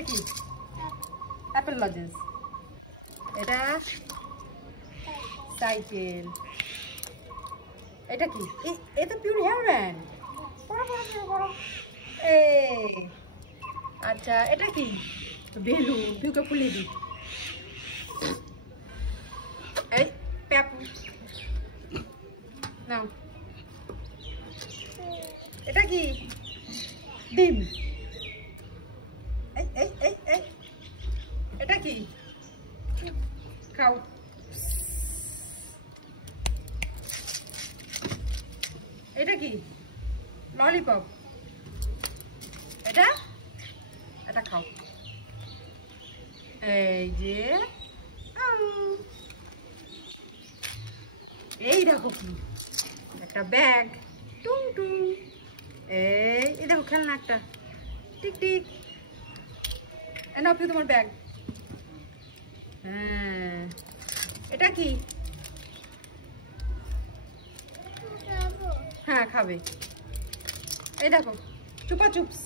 এটা কি? Apple lozenges. এটা সাইকেল। এটা কি? এটা পিওর হেয়ার ব্যান্ড। এই আচ্ছা, এটা কি? বেলুন। পিউকে ফুলিয়ে দিই। এই প্যাপু নাও। এটা কি? ডিম। এই এই এই এই এটা কি? খাও। এটা কি? ললিপপ। এটা এটা খাও। এই যে এই দেখো কি একটা ব্যাগ। টুং টুং। এই দেখো খেলনা একটা। Tick tick. নাও প্রিয় তোমার ব্যাগ। হ্যাঁ, এটা কি? হ্যাঁ খাবে। এই দেখো চুপা চুপস।